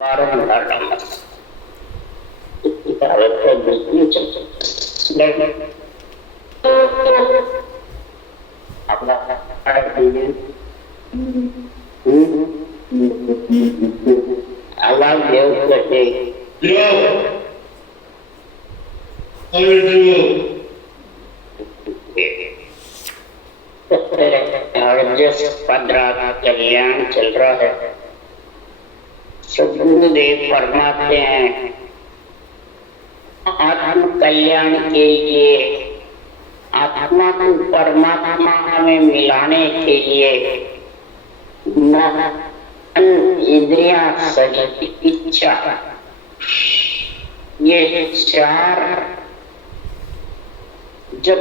बारंबार नंबर किताबें तो बिल्कुल चलते अपना आवाज देव करते और जिस 15 का कल्याण चल रहा है, सद्गुरुदेव फरमाते हैं आत्म कल्याण के लिए, आत्मा को परमात्मा में मिलाने के लिए मन, इंद्रियां, शरीर, इच्छा, ये चार जब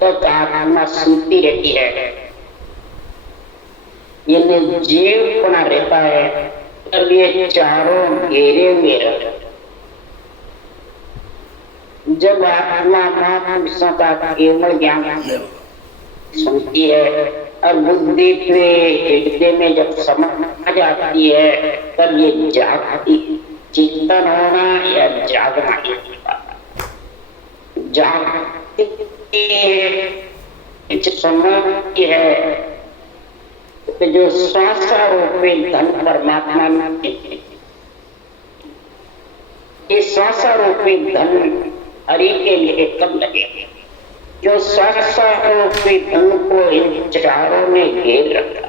तक आत्मा सुनती रहती है, ये जीव बना रहता है, तब ये चारों घेरे हुए रहते। जब आत्मा महापुरुषों का केवल ज्ञान सुनती है और बुद्धि पे हृदय में जब समझ आ जाती है, तब ये जागती, चिंतन होना या जागना, जागती समझती है तो जो स्वासारूपी धन परमात्मा में, ये स्वासारूपी धन हरि के लिए कब लगे? जो स्वासारूपी धन को इन चारों ने घेर रखा,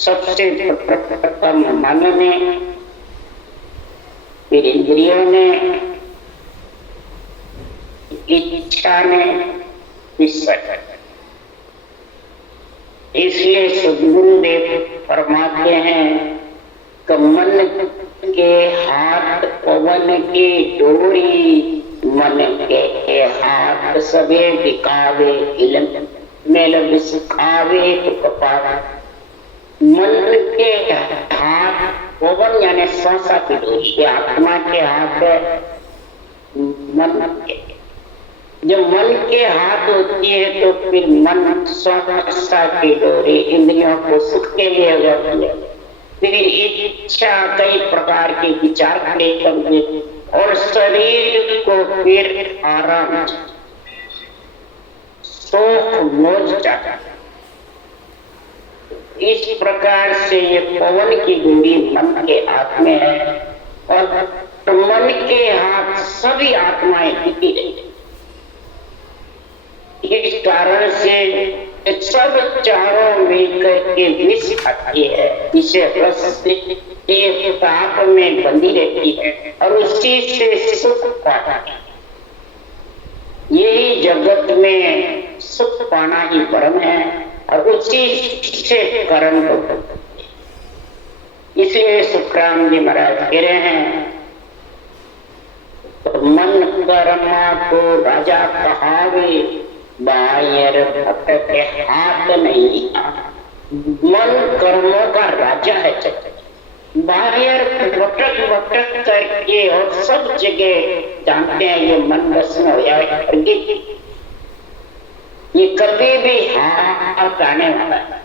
सबसे प्रथम मन ने, फिर इंद्रियों ने, इच्छा ने, इसलिए सद्गुरुदेव फरमाते हैं कि मन के हाथ पवन की डोरी, मन के हाथ सबे दिखावे इल्म में सिखावे तो कपाड़ा। मन के हाथ पवन यानी श्वासा की डोरी, आत्मा के हाथ मन के, जब मन के हाथ होती है तो फिर मन स्वासा की डोरी इंद्रियों को सुख के लिए होती है, फिर इच्छा कई प्रकार के विचार करते और शरीर को फिर आराम, सुख, मौज चाहता। इस प्रकार से ये पवन की डोरी मन के हाथ में है और मन के हाथ सभी आत्माएं टिकी रहती। इस कारण से सब चारों मिलकर के विष खाती है, इसे ताप में बंधी रहती है और उसी से सुख पाता है। यही जगत में सुख पाना ही परम है और उसी से कर्म होता है। इसलिए सुखराम जी महाराज कह रहे हैं, तो मन कर्मा को राजा कहावे, बाहर भक्त के हाथ नहीं। मन कर्मों का राजा है, बाहर भटक भटक करके और सब जगह जानते हैं ये मन बस में हो जाए, ये कभी भी हाथ आने वाला है।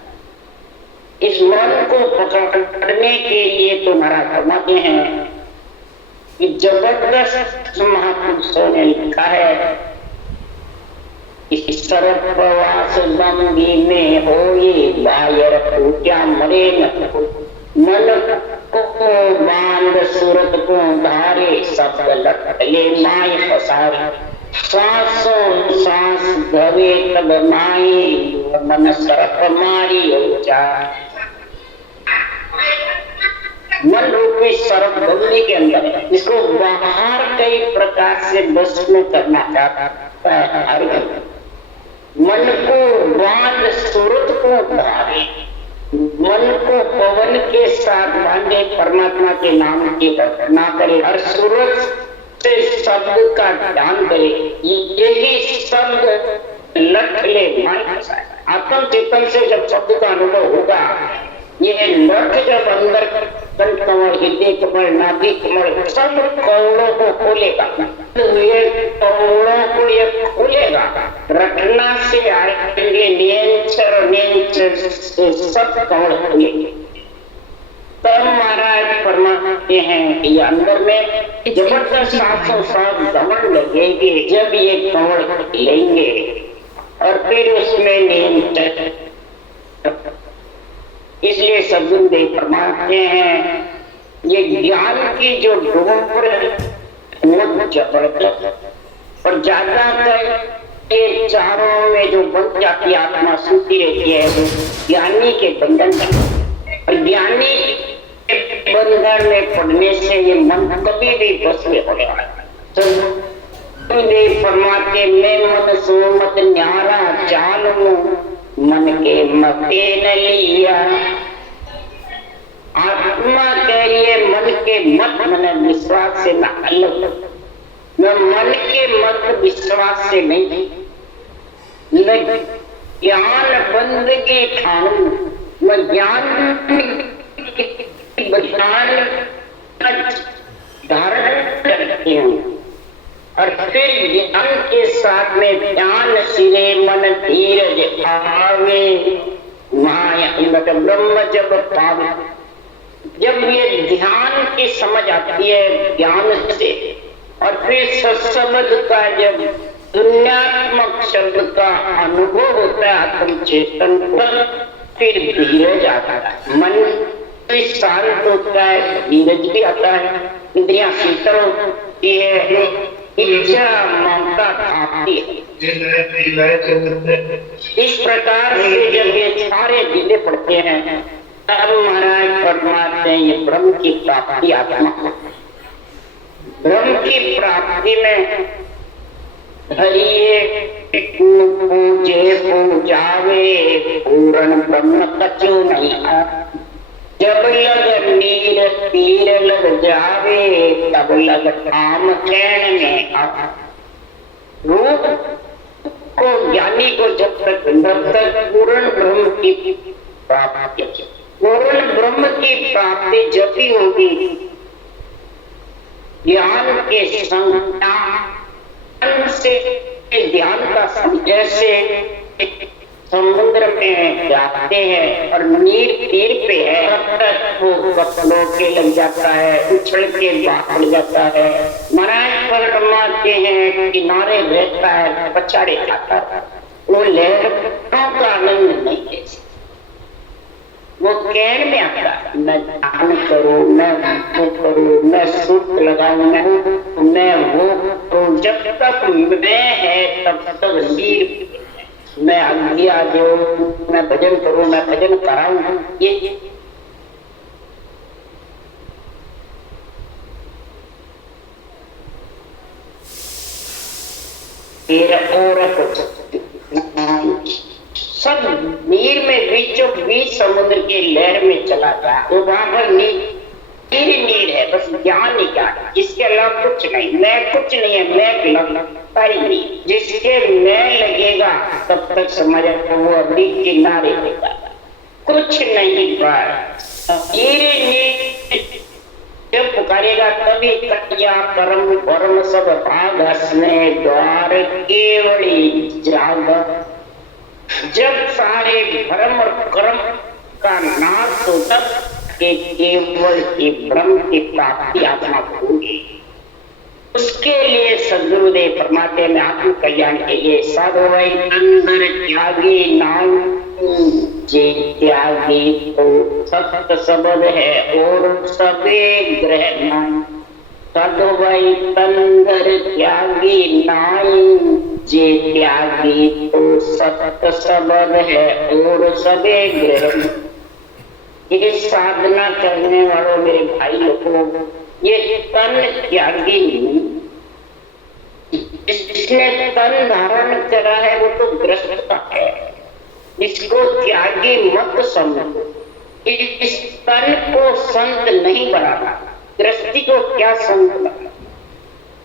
इस मन को पकड़ने के लिए तो महाराज फरमाते हैं कि जबरदस्त महापुरुषों ने लिखा है, सर्वप्रवास बंदी में हो ये बाहर टूटा मरे न, मन को बांध सूरत को धारे, सब लटले माय पसारे, सांसों सांस धवे तब माई, मन सर्प मारी ऊंचा। मन रूपी सर्प बंदी के अंदर, इसको बाहर कई प्रकार से बस में करना चाहता है। मन को बांध सूरत को धारे, मन को पवन के साथ बांधे, परमात्मा के नाम की प्रार्थना करे और सूरत से शब्द का ध्यान करे। यही शब्द लट ले आत्म चेतन से जब शब्द का अनुभव होगा, ये लट जब अंदर कंठ कमल, हृदय कमल, नाभि कमल, सब कौड़ों को खोलेगा, कौड़ों को ये खोलेगा। रटना से आएंगे नियंत्रण, नियंत्रण से सब कौड़ खोलेंगे। तब महाराज फरमाते हैं कि अंदर में जबरदस्त सांसों साथ दमन लगेगी जब ये कवड़ लेंगे और फिर उसमें नींद। इसलिए सद्गुरुदेव फरमाते हैं ये ज्ञान की जो डोर है वो जबरदस्त और ज्यादातर ये चारों में जो बन जाती आत्मा सुखी रहती है वो ज्ञानी के बंधन में। और ज्ञानी के बंधन में पड़ने से ये मन कभी भी बस में होने वाला। फरमाते मैं मन सो मत न्यारा चालू मन के मते न लिया। आत्मा कह रही है मन के मत मन विश्वास से न अलग, न मन के मत विश्वास से नहीं, ज्ञान बंदगी ठानू, मैं ज्ञान धारण करती हूँ और फिर ज्ञान के साथ में ध्यान सिरे मन धीरज आवे माया मतलब ब्रह्म जब पावे। जब ये ध्यान की समझ आती है ज्ञान से और फिर सत्संग का जब दुनियात्मक शब्द का अनुभव होता है आत्म चेतन पर फिर धीरज आता है, मन शांत होता है, धीरज भी आता है, इंद्रियां शीतल होती है, इच्छा ममता आती है। इस प्रकार से जब ये सारे ढीले पड़ते हैं तब महाराज फरमाते हैं ये ब्रह्म की प्राप्ति आत्मा को। ब्रह्म की प्राप्ति में हरिये पूजे पूजावे पूर्ण ब्रह्म कछु नहीं आ। जब लग नीर तीर लग जावे तब लग काम कहने में आ। रूप को ज्ञानी को जब तक पूर्ण ब्रह्म की प्राप्ति, पूर्ण ब्रह्म की प्राप्ति जब भी होगी ज्ञान के संज्ञान से ध्यान का जैसे समुद्र में जाते हैं और नीर तीर पे है तब तक वो कपड़ों के लग जाता है, उछल के बाहर लग जाता है। महाराज फरमाते हैं किनारे रहता है पछाड़े जाता है, वो लहरों का आनंद नहीं है, वो कहने में आता है मैं ध्यान करूं, मैं वो करूं, मैं सूत्र लगाऊं, मैं वो करूं। जब तक मैं है तब तक नीर मैं आज्ञा दो, मैं भजन करूं, मैं भजन कराऊं। ये और सब नीर में बीचों बीच समुद्र की लहर में चला गया, तो वहां पर नीर है, बस ज्ञान ही ज्ञान, इसके अलावा कुछ नहीं। मैं कुछ नहीं है, मैं लगता ही नहीं। जिसके मैं लगेगा तब तक समझ वो अभी किनारे लेगा, कुछ नहीं पर जब पुकारेगा तभी कटिया परम परम सब भाग हसने द्वार केवली जाग। जब सारे भ्रम और कर्म का नाश होता केवल की ब्रह्म की प्राप्ति आत्मा को होगी। उसके लिए सद्गुरुदेव फरमाते में आत्म कल्याण के लिए साधु वै अंदर त्यागी नाम जे त्यागी तो सत्य सबद है और सबे ग्रहण। साधु वै अंदर त्यागी नाई जे त्यागी तो सत्य सबद है और सबे ग्रहण। ये साधना करने वालों मेरे भाई लोगों, ये तन त्यागी नहीं, जिसने तन धारण करा है वो तो ग्रस्त है, इसको त्यागी मत समझो। इस तन को संत नहीं बनाना, गृहस्थी को क्या संत बनाना।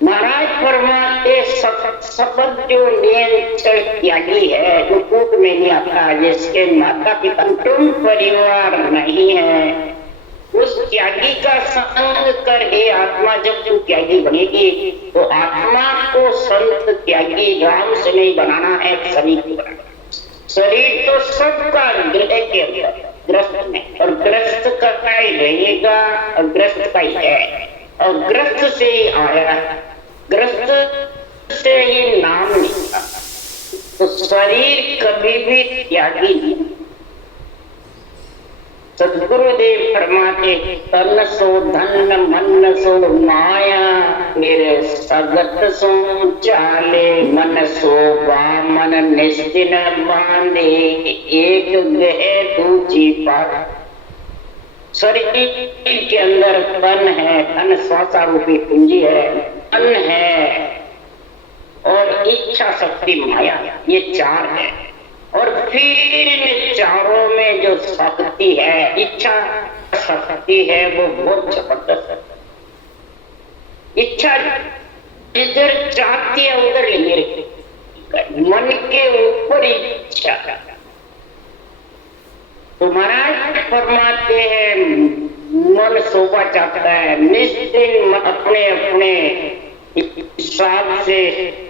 महाराज फरमाते शब्द जो नियंत्रण त्यागी है, जो कूट में नहीं आता, जिसके माता पिता कुटुंब परिवार नहीं है, उस त्यागी का संग करके आत्मा जब तुम त्यागी बनेगी तो आत्मा को संत त्यागी राम से नहीं बनाना है, शरीर को बनाना। शरीर तो सबका गृह के अंदर, ग्रस्त में, और ग्रस्त का ही रहेगा और ग्रस्त का ही है, और ग्रस्त से ही आया, ग्रस्त से ही नाम निकला। तो शरीर कभी भी त्यागी नहीं। सदगुरुदेव फरमाते तन सो धन मन सो माया, मेरे सगत सो चाले, मन सो वामन निश्चिन बांधे, एक गहे दूजी पार। शरीर के अंदर तन है, तन श्वासा रूपी पूंजी है, मन है और इच्छा शक्ति माया, ये चार है। और फिर इन चारों में जो शक्ति है, इच्छा शक्ति है, वो बहुत जबरदस्त है। इच्छा जिधर चाहती है उधर लेंगे, मन के ऊपर इच्छा। तो महाराज फरमाते हैं मन शोभा चाहता है, निश्चित अपने अपने हिसाब से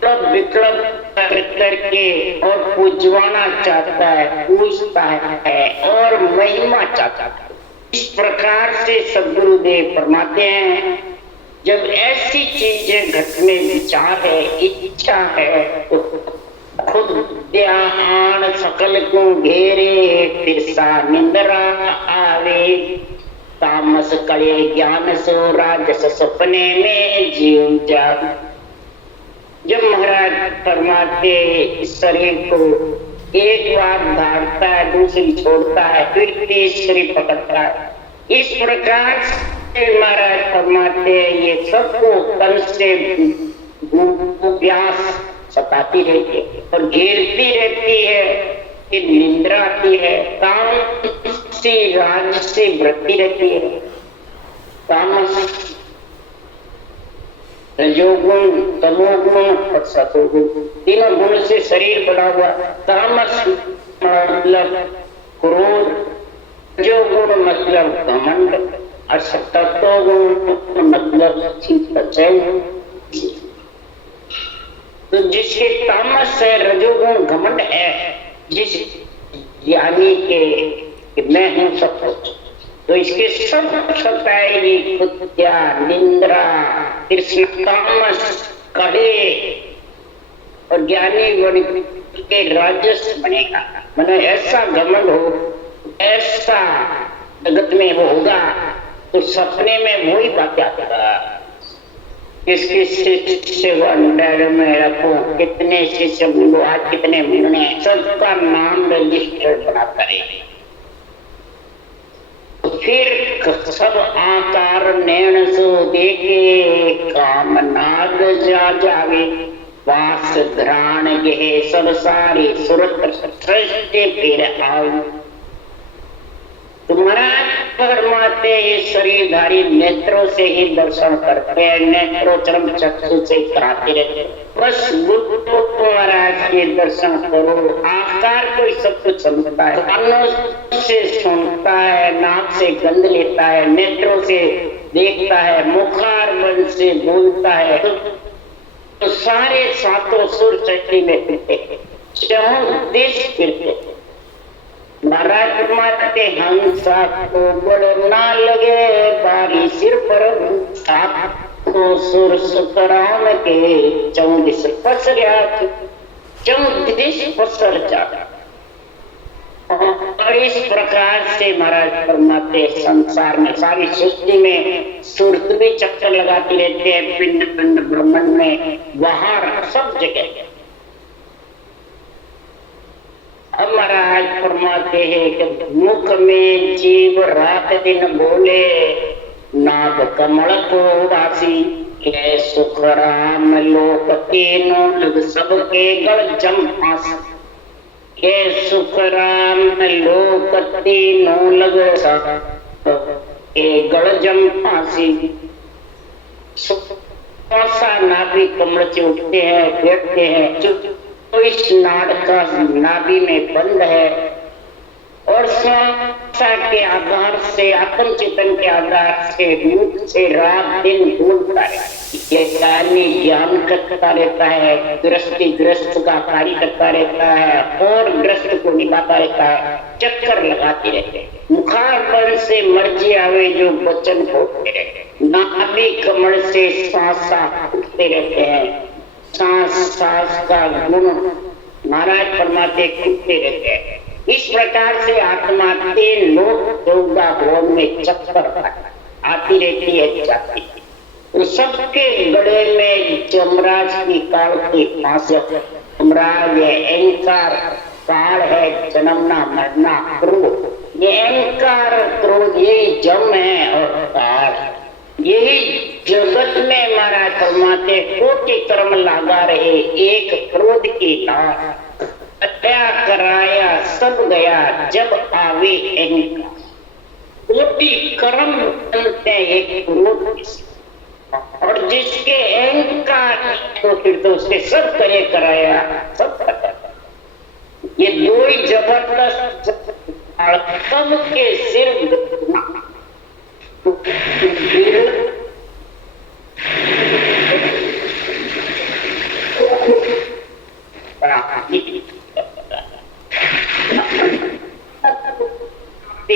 विकल्प करके और पूजवाना चाहता है, पूजता है और महिमा चाहता है। इस प्रकार से सद्गुरुदेव फरमाते हैं जब ऐसी चीजें घटने, विचार है, इच्छा है, तो खुद ध्यान सकल को घेरे, फिर सा निंद्रा आवे, तामस कले ज्ञान सो राजस सपने में जीव जा। जब महाराज फरमाते इस शरीर को एक बार धारता है, दूसरी छोड़ता है, फिर तीसरी पकड़ता है, इस प्रकार से महाराज फरमाते ये सबको तन से प्यास सताती रहती है और घेरती रहती है, फिर निंद्रा आती है, काम से राज से वृत्ति रहती है, तामस रजोगुण तमोगुण और सतोगुण, तीनों गुण से शरीर बना हुआ। तामस मतलब क्रोध, रजोगुण मतलब घमंड और सतोगुण मतलब चैन। तो जिसके तामस है, रजोगुण घमंड है, जिस ज्ञानी के मैं हूं सब कुछ, तो इसके सब सताएगी कुत्या, निंद्रा, कृष्ण, तामस, कड़े, और ज्ञानी बन के राजस बनेगा। मैंने ऐसा घमंड हो, ऐसा जगत में वो होगा तो सपने में वही बात आता। किसके शिष्य भंडार में रखो, कितने शिष्य बोलो, आज कितने मिलने, सबका नाम रजिस्टर बना करे। फिर सब आकार नैन सो देखे, काम नाग जा जावे, वास घ्राण गे सब सारे सुरत सृष्टि फिर आओ। तुम्हारा फरमाते ये शरीरधारी नेत्रों से ही दर्शन करते हैं, नेत्रोचरम चक्षु से कराते रहते, बस गुरु महाराज के दर्शन करो। आकार को सब कुछ समझता है, कानों से सुनता है, नाक से गंध लेता है, नेत्रों से देखता है, मुखारबंद से बोलता है, तो सारे सातों सुर चक्री में फिरते, चहुदिश फिरते। महाराज फरमाते हंसा को बड़ ना लगे, बारी सिर पर तो सुर सुतराम के चौदिश पसरिया, चौदिश पसर जाता। और इस प्रकार से महाराज फरमाते संसार में, सारी सृष्टि में सुरत भी चक्कर लगाते रहते हैं, पिंड पिंड ब्रह्मांड में, बाहर सब जगह। अब महाराज फरमाते हैं कि मुख में जीव रात दिन बोले, नाग कमल को उदासी, के सुख राम लोक तीनों लग सबके गल जम फांसी, के सुख राम लोक तीनों लग सबके गल जम फांसी। श्वासा नाभि कमल से उठते हैं, बैठते हैं, तो इस नाड़ का नाभि में बंद है और श्वास आशा के आधार से, आत्मचिंतन के आधार से, मुख से रात दिन बोलता है। ये ज्ञान करता रहता है, ग्रस्त का कार्य करता रहता है और ग्रस्त को निभाता रहता है, चक्कर लगाते रहते हैं। मुखारबंद से मर्जी आवे जो वचन बोलते रहते, नाभि कमल से सांस उठते रहते हैं, सांस का गुण महाराज फरमाते खुलते रहते हैं। इस प्रकार से आत्मा के लोक योगा भवन में चक्कर आती रहती है, जाती है। तो सबके गले में जमराज की काल की फांस। जमराज अहंकार काल है, जन्मना मरना क्रोध। ये अहंकार क्रोध यही जम है और काल। यही जगत में महाराज फरमाते कोटि कर्म लगा रहे, एक क्रोध की नाव हत्या कराया सब गया जब आवे अहंकार। कोटि कर्म बनते एक क्रोध और जिसके अहंकार तो फिर तो उसके सब करे कराया सब करता। ये दो ही जबरदस्त सबके सिर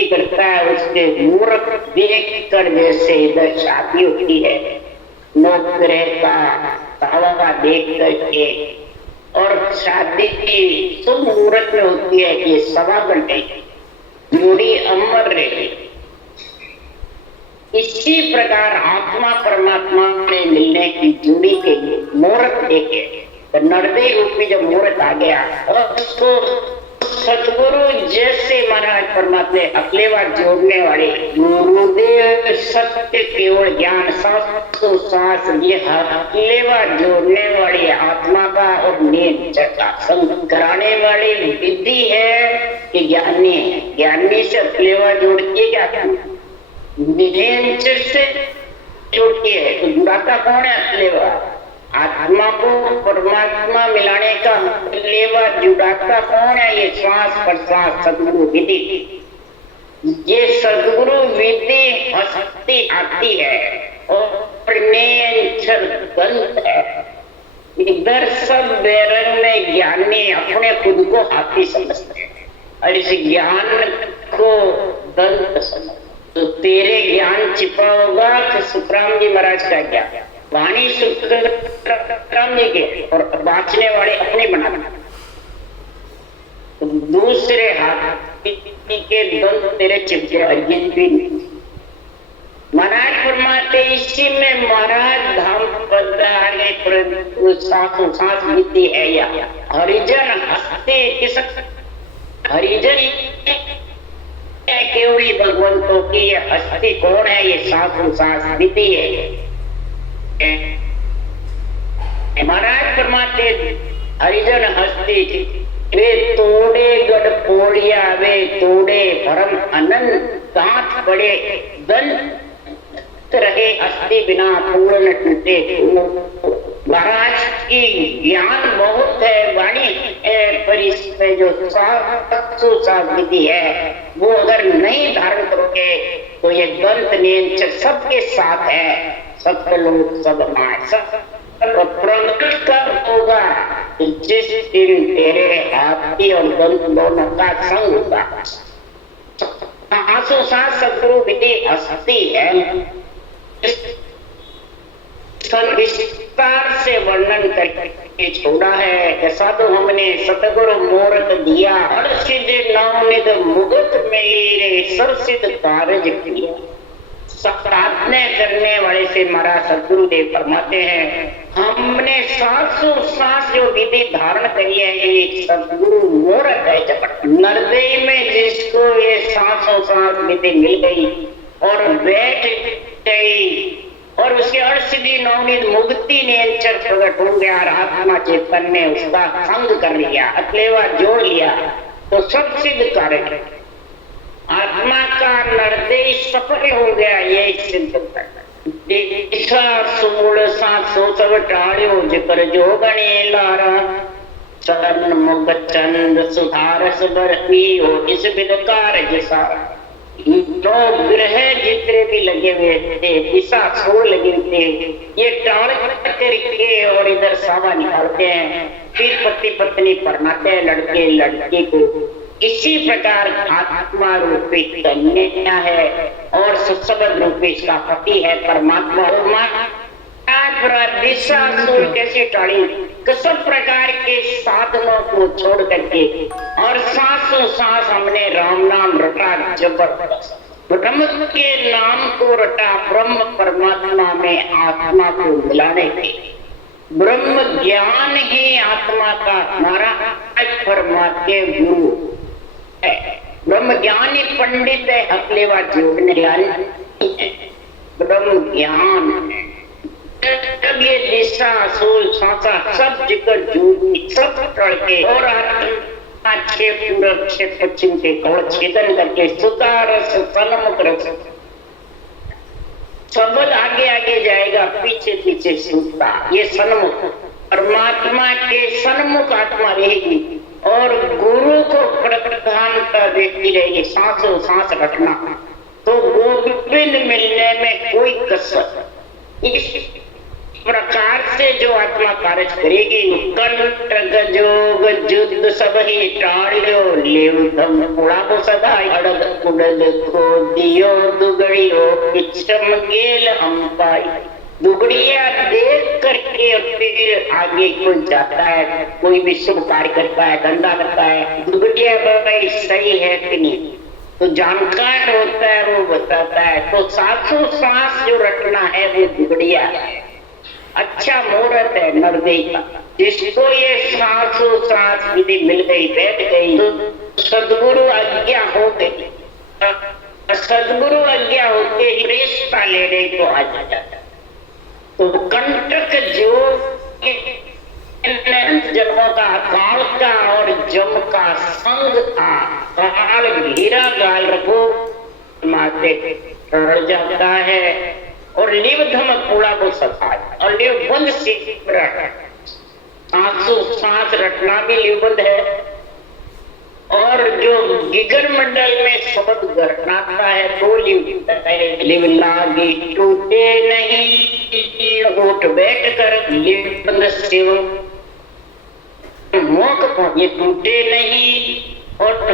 करता है। उसके मूर्ख देख कर जैसे इधर शादी होती है नौकरे का तावा देख करके, और शादी की शुभ मुहूर्त में होती है कि 1.25 घंटे जोड़ी अमर रहे। इसी प्रकार आत्मा परमात्मा में मिलने की जोड़ी के लिए मुहूर्त देखे, तो नरदे रूप में जब मुहूर्त आ गया और उसको सदगुरु जैसे महाराज परमात्मा अकेला जोड़ने वाले गुरुदेव सत्य केवल ज्ञान सांस ये अकेला जोड़ने वाली आत्मा का और नेचर का संग कराने वाली विधि है कि ज्ञानी है। ज्ञानी से अकेला जोड़ के क्या नेचर से जोड़ती है, तो जुड़ाता कौन है? अकेला। आत्मा को परमात्मा मिलाने का लेवा जुड़ाता कौन है? ये श्वास प्रश्वास सदगुरु विधि। ये सदगुरु विधि हस्ती आती है और नेचर बंद है। इधर सब बेरंग में ज्ञानी अपने खुद को हाथी समझते हैं और इस ज्ञान को दंत समझते। तो तेरे ज्ञान छिपा होगा तो सुखराम जी महाराज का ज्ञान वाणी सुखराम जी के और बाँचने वाले अपने बना तो दूसरे हाथी के दंत तेरे चिपके महाराज फरमाते इसी में महाराज धाम पधारे सांसों सांस बीती है। या हरिजन हस्ते किस हरिजन केवली भगवंतों की ये हस्ती कौन है? ये सांसों सांस बीती है। महाराज फरमाते हरिजन हस्ती वे तोड़े गढ़ पोड़िया, वे तोड़े भरम अनंत दांत बड़े दंत रहे अस्थि बिना पूर्ण टूटे। महाराज की ज्ञान बहुत है, वाणी पर इसमें जो विधि है वो अगर नहीं धारण करोगे तो ये दंत नेंचर सबके साथ है। सबके लोग सब प्रकट होगा जिस दिन तेरे हाथी और दंत दोनों का संग होगा। आंसू सांस सदगुरु विधि हस्ती है। विस्तार से वर्णन करके छोड़ा है कि साधु हमने सतगुरु मूर्त दिया और सिद्ध नवनिध मुगत मेरे सर्वसिद्ध कार्य किया। प्रार्थना करने वाले से महाराज सदगुरुदेव फरमाते हैं हमने सांसों सांस जो विधि धारण करी है ये सदगुरु मूर्त है। जब नरदे में जिसको ये सांसों सांस विधि मिल गई और बैठ गई और उसके अर्सिद्धि नवनीत मुक्ति नेचर प्रकट हो गया और आत्मा चेतन ने उसका संग कर लिया, अकेला जोड़ लिया तो सब सिद्ध कार्य आत्मा का निर्देश सफल हो गया। ये सिद्ध टाड़ियो जिक्र जो गणे लारा चरण मुख चंद सुधार सुबर इस विद कार्य सारा। नौ ग्रह जितने भी लगे हुए थे, दिशा सूर लगे हुए थे, ये टाल करके और इधर सावा निकालते हैं, फिर पति पत्नी परनाते हैं लड़के लड़की को। इसी प्रकार आत्मा रूपी कन्या है और सुशब्द रूपी इसका पति है परमात्मा। दिशा सूर कैसे टाड़ी, सब प्रकार के साधनों को छोड़ करके और सांसों सांस हमने राम नाम रटा, जबरदस्त ब्रह्म के नाम को रटा, ब्रह्म परमात्मा में आत्मा को मिलाने के। ब्रह्म ज्ञान ही आत्मा का हमारा परमात्मा गुरु है। ब्रह्म ज्ञानी पंडित है, अकलेवा जोड़ने वाले ब्रह्म ज्ञान है। जब ये दिशा सूल सांसा सब जिक्र जूझी सब टड़के और अच्छे पूरब से पश्चिम के कौड़ छेदन करके सुतारस सन्मुख रस शब्द आगे आगे जाएगा, पीछे पीछे सुनता। ये सन्मुख परमात्मा के सन्मुख आत्मा रहेगी और गुरु को प्रधानता देती रहेगी, सांसों सांस रखना। तो गोविंद मिलने में कोई कसर। इस प्रकार से जो आत्मा कार्य करेगी, कंठ गजोग जुद्ध सब ही टाड़ियो लेव धम उड़ाबो सदा अड़द उड़द खो दियो दुगड़ियो पिछम गेल हम पाई। दुगड़िया देख करके फिर आगे कोई जाता है, कोई भी शुभ कार्य करता है, धंधा करता है, दुगड़िया भाई सही है कि नहीं, तो जानकार होता है वो बताता है। तो सांसों सांस जो रटना है वो दुगड़िया है। अच्छा मुहूर्त है नरदेव का, जिसको ये सांसों सांस विधि मिल गई, बैठ गई, तो सदगुरु आज्ञा हो गई। सदगुरु आज्ञा होते ही रिश्ता लेने को आ जाता। तो कंटक जो जन्मों का काल का और जम का संग था, काल घेरा गाल रखो माते रह जाता है और लिवधम पूरा को सफाई और लिवबंद से सांसों सांस रटना भी लिवबंद है। और जो जिगर मंडल में शब्द गरनाता है तो लिव लागी टूटे नहीं, उठ बैठ कर लिवबंद शिव मोक ये टूटे नहीं। और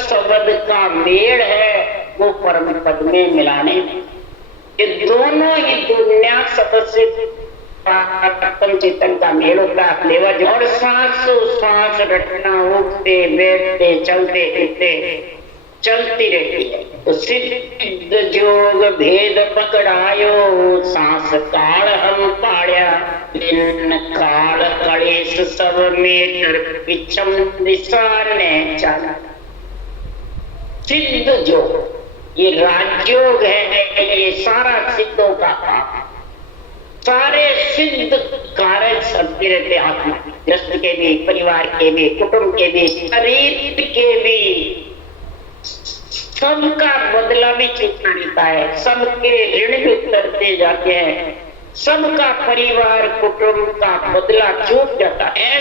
शब्द का मेड़ है वो परम पद में मिलाने में। ये दोनों ही दुनिया सदस्य चेतन का मेल होता है। और सांसों सांस रटना, उठते बैठते चलते फिरते चलती रहती है। तो सिद्ध जोग भेद पकड़ायो, सांस काल हम पाड़या, दिन काल कलेश सब में पिछम दिशा ने चला। सिद्ध जोग ये राजयोग है, ये सारा सिद्धों का काम, सारे सिद्ध कार्य करते रहते आत्मा, गृहस्थ के भी, परिवार के भी, कुटुंब के भी, शरीर के भी, सबका बदला भी चुकना रहता है, सबके ऋण भी उतरते जाते हैं, सबका परिवार कुटुंब का बदला चूक जाता है।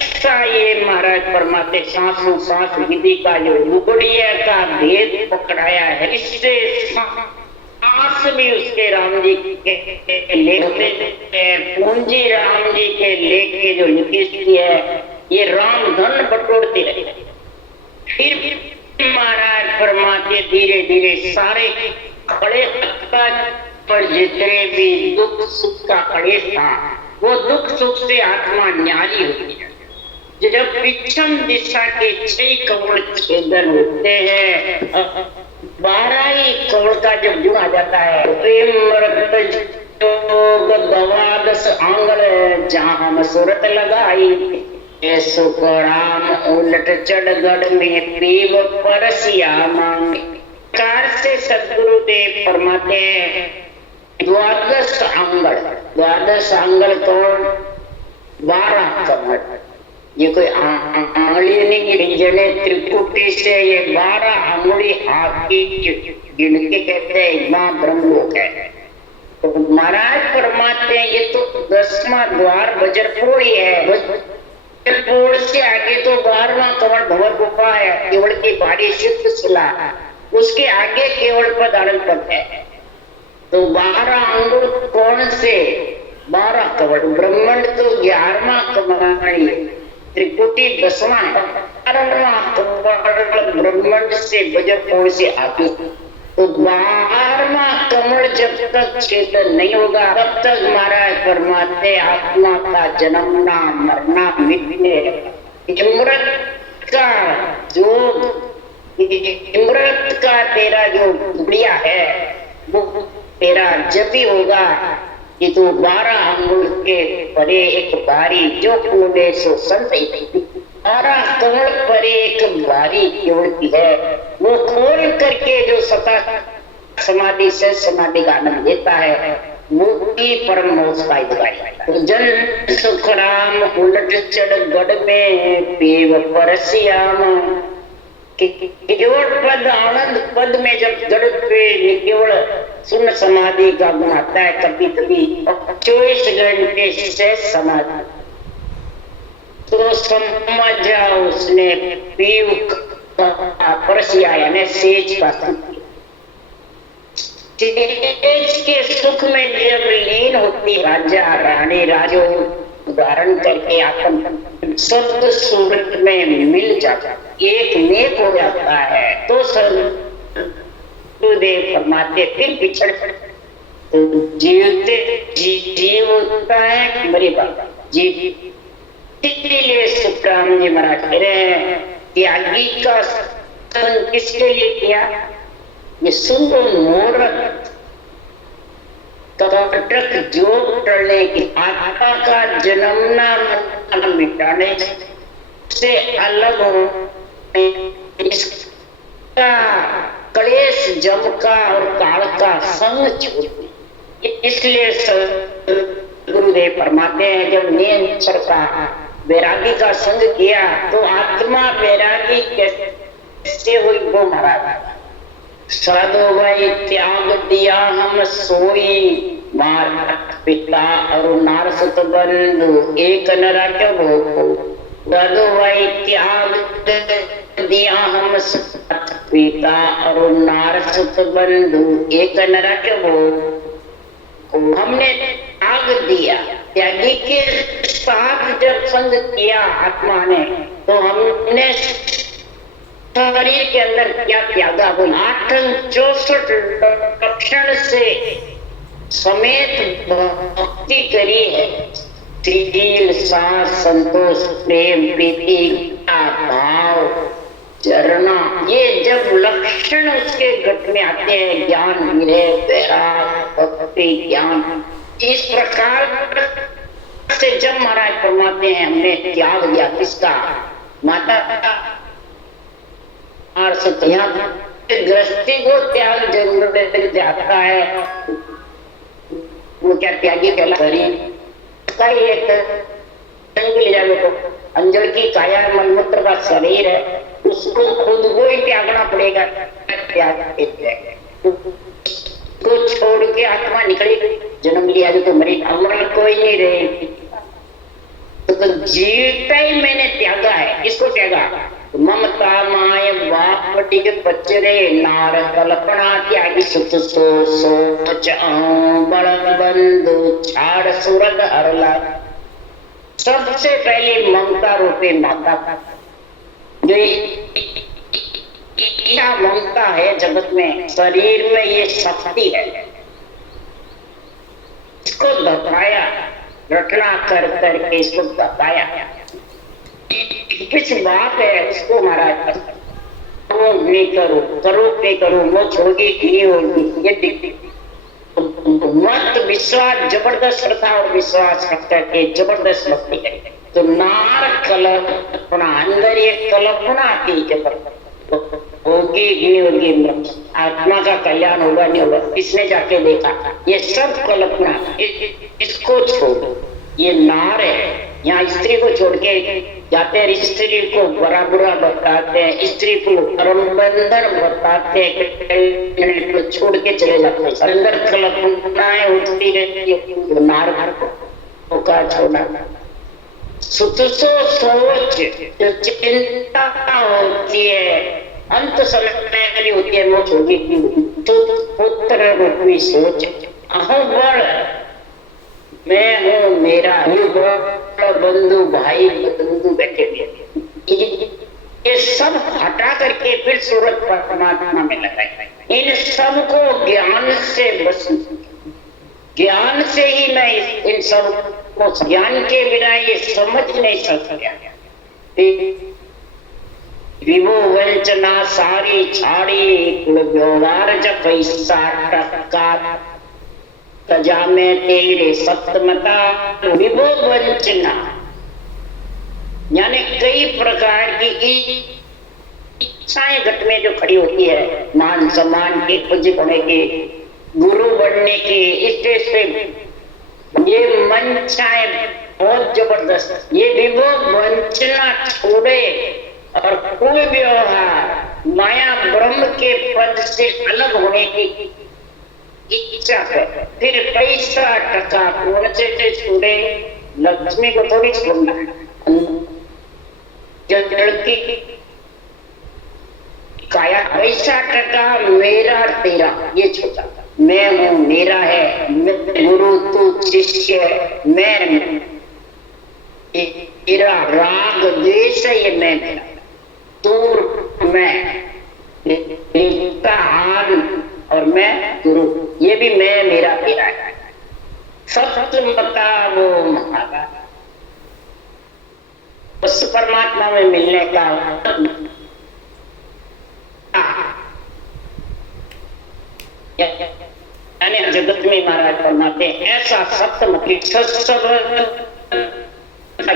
ऐसा ये महाराज परमात्मा सांसों सांस विधि का जो दुगड़िया का भेद पकड़ाया है, इससे सांस भी उसके राम जी के लेते हैं, पूंजी राम जी के लेके जो लिखी है, ये राम धन बटोरते रहे। फिर महाराज परमात्मा धीरे धीरे सारे बड़े पर जितने भी दुख सुख का कड़े था, वो दुख सुख से आत्मा न्यारी होती है। जब पिछम दिशा के 6 कवड़ छेदन होते हैं, 12 ही कवड़ का जब जुड़ आ जाता है, द्वादश आंगल जहां हम सूरत लगाई, सुखराम उलट चढ़गढ़ में पीव परसिया मांगे। कार से सदगुरुदेव फरमाते हैं द्वादश आंगल कौन? 12 कवड़। ये कोई आंगली नहीं, जने त्रिकुटी से ये 12 अंगुली हाथ की गिन के कहते हैं मां ब्रह्मलोक है। तो महाराज फरमाते हैं ये तो 10वां द्वार वज्रपोड़ है, वज्रपोड़ से आगे तो 12वां कवड़ भंवर गुफा है, केवल की भारी सिद्ध शिला उसके आगे केवल पद अनंत पद है। तो 12 अंगुल कौन से? 12 कमल। ब्रह्मांड तो 11वां कमल, त्रिपुटी 10वां है। 12वां कमल ब्रह्मांड से वजह कौन से आगे? तो 12वां कमल जब तक चेतन नहीं होगा तब तक महाराज परमात्मा आत्मा का जन्मना मरना मिटने, इमृत का जो इमृत का तेरा जो गुड़िया है वो तेरा जब भी होगा कि तू 12 अंगुल के परे एक बारी जो कूदे सो संत 12 कमल परे एक बारी जोड़ती है, वो खोल करके जो सता समाधि से समाधि का आनंद लेता है मुक्ति परम मोक्ष का अधिकारी। जन सुख राम उलट चढ़ गढ़ में पीव परसियाम, केवल पद आनंद पद में जब गढ़ पे केवल सुन समाधि का गुण आता है, कभी कभी 24 घंटे से समाधि तो समझ जाओ उसने पीव परसिया यानी सेज का तेज के सुख में जब लीन होती राजा रानी राजो उदाहरण करके अपन शब्द सूरत में मिल जाता, एक नेक हो जाता है तो गुरुदेव फरमाते फिर पिछड़ जीवते जीव होता है मरे बाबा जीव। इसलिए सुखराम जी महाराज कह रहे हैं त्यागी का सन किसके लिए किया? ये सुनो मोरत कपटक जो टलने की आत्मा का जन्मना मिटाने से अलग हो, इसका क्लेश जम का और काल का संग छोड़। इसलिए गुरुदेव फरमाते हैं जब नियंत्रण का वैरागी का संग किया तो आत्मा वैरागी कैसे हुई वो महाराज। साधो भाई त्याग दिया हम सोई मार पिता और नारसत बंधु एक न राख्यो भोग। साधो भाई त्याग दिया हम पिता और नारसत बंधु एक न राख्यो भोग। हमने त्याग दिया, त्यागी के साथ जब संग किया आत्मा ने तो हमने शरीर के अंदर क्या त्यागा? वो 864 लक्षण से समेत भक्ति करी है। तिल साथ संतोष प्रेम प्रीति का भाव चरना, ये जब लक्षण उसके घट में आते हैं ज्ञान विनय वैराग्य भक्ति ज्ञान, इस प्रकार से जब महाराज फरमाते हैं हमने त्याग दिया किसका? माता और गृहस्थी को त्याग जरूर जाता है, वो क्या त्यागी कहला अंजल की काया मलमूत्र का शरीर है उसको खुद को ही त्यागना पड़ेगा। त्याग को छोड़ के आत्मा निकली, जन्म लिया जो तो मरी, अमर कोई नहीं रहे तो जीवता ही मैंने त्यागा है। इसको त्यागा ममता माय बापटी के बच्चे नार कल्पना त्यागी सुत सो सोच बड़ बंधु छाड़ सूरत हरला। सबसे पहले ममता रूपी माता जो क्या ममता है जगत में शरीर में ये शक्ति है, इसको दबाया रटना कर करके इसको दबाया। किस बात है उसको महाराज करो नहीं करो, करो नहीं करो, मोक्ष होगी नहीं होगी, ये मत विश्वास जबरदस्त श्रद्धा और विश्वास करके जबरदस्त भक्ति है। तो नार कल्पना अंदर ये कल्पना आती है होगी नहीं होगी, आत्मा का कल्याण होगा नहीं होगा, किसने जाके देखा? ये सब कल्पना, इसको छोड़ो। ये नार है, यहाँ स्त्री को छोड़ के जाते हैं, स्त्री को बुरा बुरा बताते हैं, स्त्री को कर्म बंधन बताते हैं, तो छोड़ के चले जाते हैं। अंदर कल्पनाएं उठती रहती है, नार को का छोड़ा सुत सो सोच जो चिंता होती है अंत समय में भी होती है मोक्ष होगी। पुत्र रूपी सोच अहं बड़ मैं हूँ मेरा बंधु भाई बंधु बैठे हुए, ये सब हटा करके फिर सूरत परमात्मा में लगाए। इन सब को ज्ञान से बस, ज्ञान से ही मैं इन सब को, ज्ञान के बिना ये समझ नहीं सकता। विभो वंचना सारी छाड़ी व्यवहार जब पैसा टक्का सजा में तेरे सप्तमता। विभो वंचना यानी कई प्रकार की इच्छाएं घट में जो खड़ी होती है, मान सम्मान के, पूज्य होने के, गुरु बनने के, इस से ये मंचाएं बहुत जबरदस्त। ये विभो वंचना छोड़े और कोई व्यवहार माया ब्रह्म के पद से अलग होने की इच्छा है, फिर पैसा टका कौन से छोड़े, लक्ष्मी को थोड़ी छोड़ना है। लड़की काया पैसा टका मेरा तेरा ये छोटा, मैं हूं मेरा है, मैं गुरु तू शिष्य, मैं तेरा राग द्वेष ये मैं मेरा, तू मैं और मैं गुरु, ये भी मैं मेरा तेरा है। सप्तमता वो महागा उस परमात्मा में मिलने का यानी जगत में महाराज फरमाते हैं ऐसा सप्तमती सब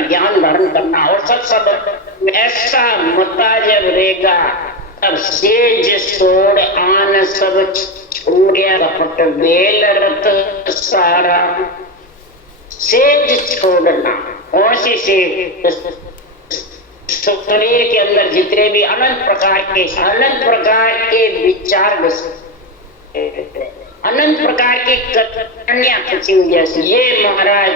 ज्ञान धारण करना, और सब ऐसा मता जब रहेगा तब सेज छोड़ आन सब छोड़िया कपट बेल रत सारा। सेज छोड़ना और से शरीर के अंदर जितने भी अनंत प्रकार के विचार, अनंत प्रकार की कन्या फंसी हुई जैसे ये महाराज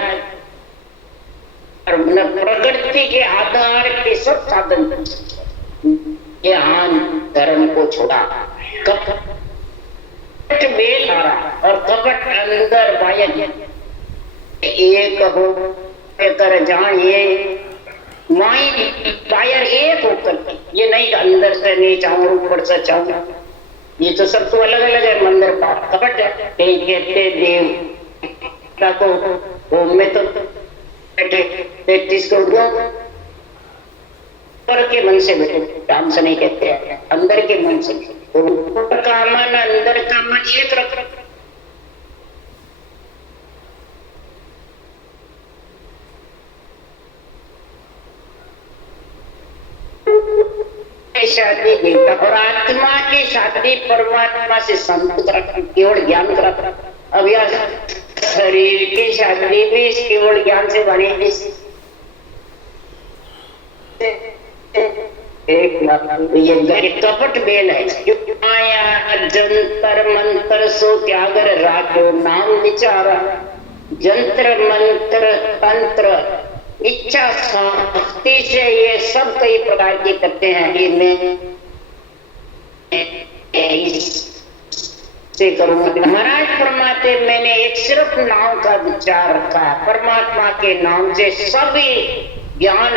प्रकृति के आधार पे सब साधन, ये हान धर्म को छोड़ा, कपट बेल और कपट अंदर बाहर एक हो कर जान, ये माई बाहर एक होकर, ये नहीं अंदर से नहीं चाहूँ ऊपर से चाहूँ, ये तो सबको अलग अलग है। मंदिर का कपट कहते देव को मैं तो प्रैक्टिस कर दो ऊपर के मन से बैठे, काम से नहीं कहते हैं, अंदर के मन से। ऊपर का मन अंदर का मन एक रख शादी देवता और आत्मा के शादी परमात्मा से संबंध रखना, केवल ज्ञान रखना। अब यह शरीर की शादी भी केवल ज्ञान से बनेगी। एक कपट बेल है, माया जंतर मंत्र सो त्यागर राजो नाम विचारा। जंत्र मंत्र तंत्र इच्छा शक्ति से ये सब कई प्रकार के करते हैं कि मैं से करूंगा। महाराज फरमाते मैंने एक सिर्फ नाम का विचार रखा, परमात्मा के नाम से सभी ज्ञान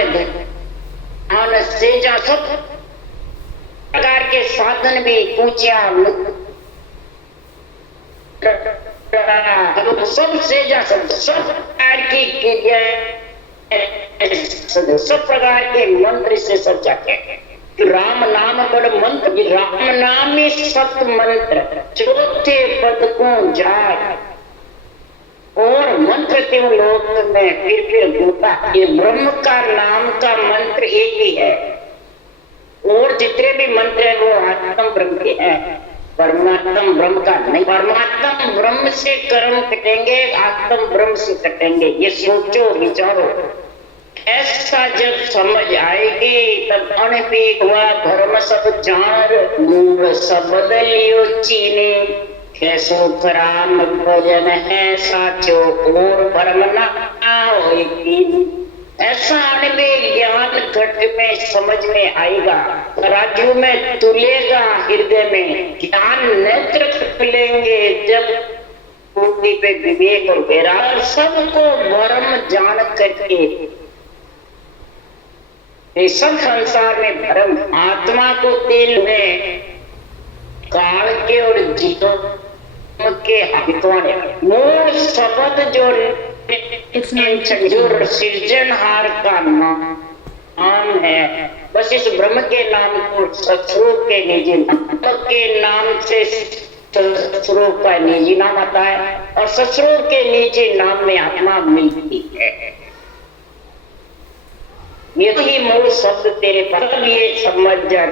से जा सब प्रकार के साधन भी पूछा, सब से जा सब प्रकार की क्रिया, सब प्रकार के मंत्र से सब जाते हैं। राम नाम बड़ मंत्र, राम नाम ही सत मंत्र, चौथे पद को जाए और मंत्र के लोक में फिर होता। ये ब्रह्म का नाम का मंत्र एक ही है और जितने भी मंत्र है वो आत्म ब्रह्म के हैं, परमात्म ब्रह्म का नहीं। परमात्म ब्रह्म से कर्म कटेंगे, आत्म ब्रह्म से कटेंगे। ये सोचो विचारो, ऐसा जब समझ आएगी तब अनपीक हुआ धर्म सब जान, मूल सब बदलियो चीने। कैसो राम भजन है साचो और भरम ना होएगी। ऐसा अणबे ज्ञान घट में समझ में आएगा, राजू में तुलेगा हृदय में, ज्ञान नेत्र खुलेंगे जब बुद्धि पे विवेक और वैराग, सबको भरम जान करके ये सब संसार में भरम, आत्मा को तेल में काल के और जीतों के हाथों ने मूल शब्द जो सृजनहार का नाम है, बस इस ब्रह्म के नाम को सतस्वरूप के निजी नाम के नाम से सतस्वरूप का निजी नाम आता है और सतस्वरूप के निजी नाम में आत्मा मिलती है। यही मूल शब्द तेरे पास, ये समझ जा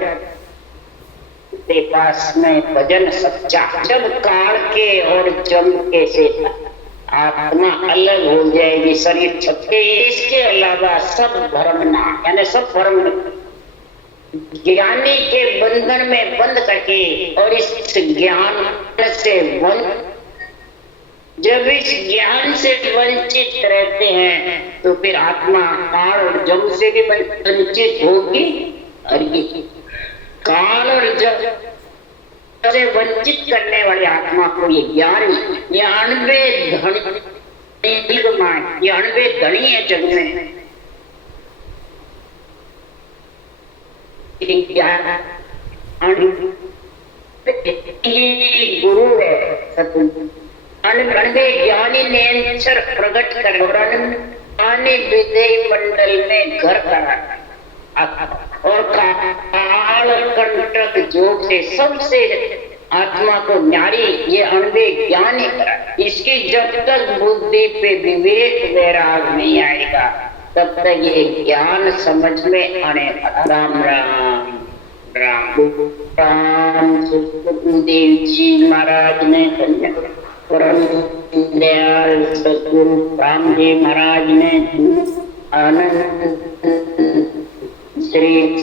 तेरे पास में भजन सच्चा, जब काल के और जम के से आत्मा अलग हो जाएगी, शरीर छपके, इसके अलावा सब भ्रम ना, यानी सब भ्रम ज्ञानी के बंधन में बंद करके और इस ज्ञान से जब इस ज्ञान से वंचित रहते हैं तो फिर आत्मा काल और जम से भी वंचित होगी। और ये काल और जम से वंचित करने वाली आत्मा को ये ज्ञान, ये अणबे धनी है जग में। गुरु है सतगुरु, अणबे ज्ञानी ने अक्षर प्रकट कर और अनजाने विदेह मंडल में घर करा और काल कंटक जोग से सबसे आत्मा को न्यारी ये अणबे ज्ञान ही करा। इसकी जब तक बुद्धि पे विवेक वैराग नहीं आएगा तब तक ये ज्ञान समझ में आने। राम राम राम राम। सुखदेव जी महाराज ने परम दयाल सद्गुरु राम जी महाराज ने आनंद श्री